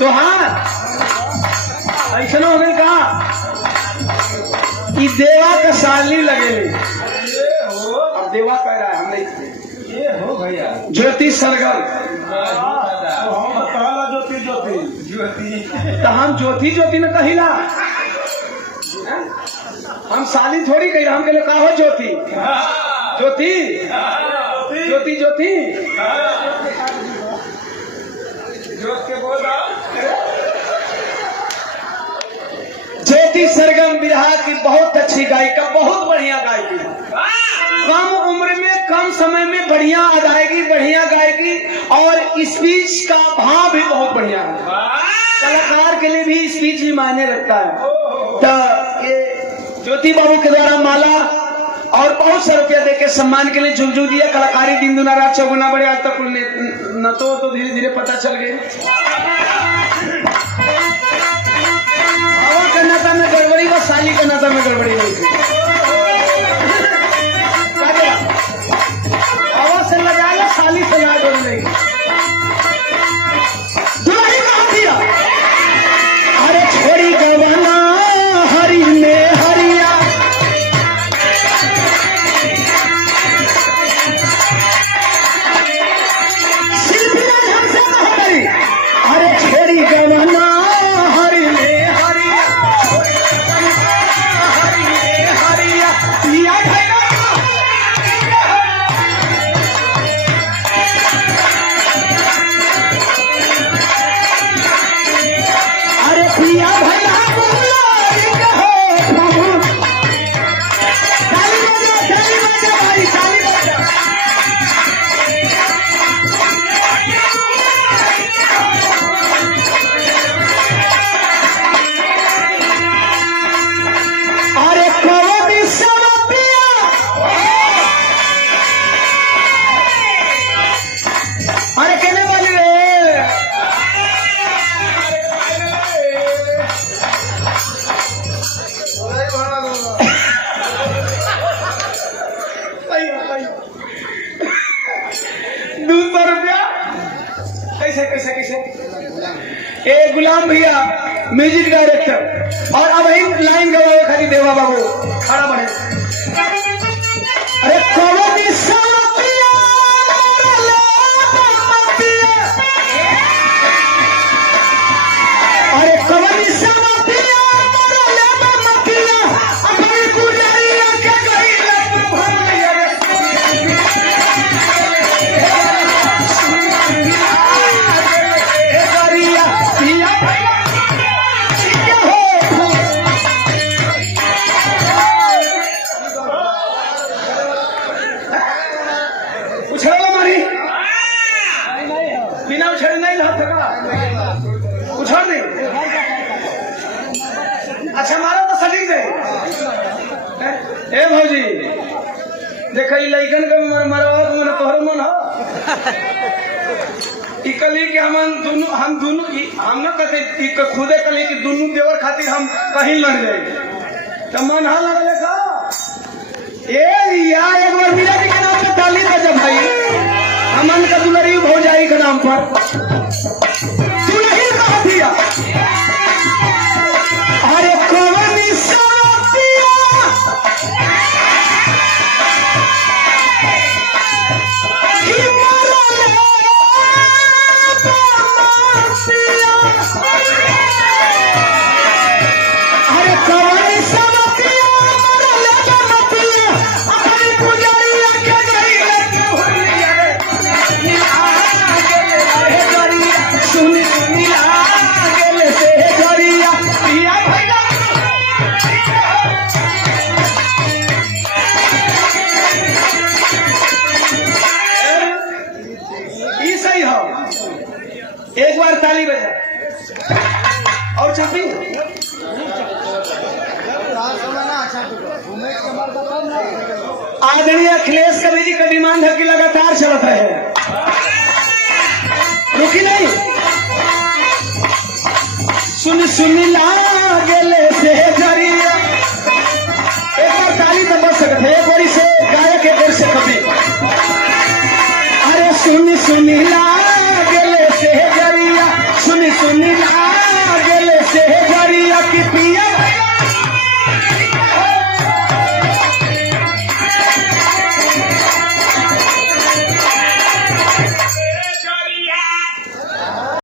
तो हाँ ऐसा हो गई कहा कि देवा का सालनी लगेली। अब देवा कह रहा है हम नहीं ये हो भैया ज्योति सरगम तो हम ज्योति ज्योति में कहिला हम साली थोड़ी कही हम के कहा हो ज्योति ज्योति ज्योति ज्योति ज्योति सरगम बिरहा की बहुत अच्छी गायिका, बहुत बढ़िया गायकी, कम उम्र में कम समय में बढ़िया अदायगी, बढ़िया गायकी और स्पीच का भाव भी बहुत बढ़िया है। कलाकार के लिए भी स्पीच ही मायने रखता है। तो ये ज्योति बाबू के द्वारा माला और बहुत सा रुपया देके सम्मान के लिए झुंझू दिया। कलाकारी दिन दुना रात चौगुना बड़े आज तक न तो धीरे धीरे पता चल गए। हवा का नाता में गड़बड़ी व साली का नाता में गड़बड़ी नहीं थी। हवा से लगा लो साली से ला जोड़ नहीं। दुल्ही कहा दिया अरे छोड़ी गवाना हरी में हरिया शिल्पी हमसे कहा करी अरे छोड़ी गवाना हरी में हरिया हरी में हरिया पिया भैया अरे पिया भैया गुलाम भैया म्यूजिक डायरेक्टर और अब ही लाइन गवाए खाली देवा बाबू खड़ा बने। अरे बिना उछल नहीं रहा उछल नहीं। अच्छा मारा तो सटीक दे ए भौजी देख लैकन के मरवा मन तोहर मन हो कली के हम दोनों हम न कहते खुदे कली कि दोनों देवर खातिर हम कहीं लड़ जाए तो मन हा लगले का ए यार एक बार मीरा जी के नाम पे ताली बजा भाई अमन का दुलरी भौजाई के नाम पर दुलही कहा दिया अरे कौन साथिया कि मरले बासिया अरे कौन साथिया मरले बासिया अपनी पुजारिया के गई एक बार ताली बजा और चुप्पी आदरणीय अखिलेश कवि जी का डिमांड है कि लगातार चलत रहे रुकी नहीं। सुन लागले से जरिया एक बार ताली तो बच सकते एक बारी से गायक एक बार से कवि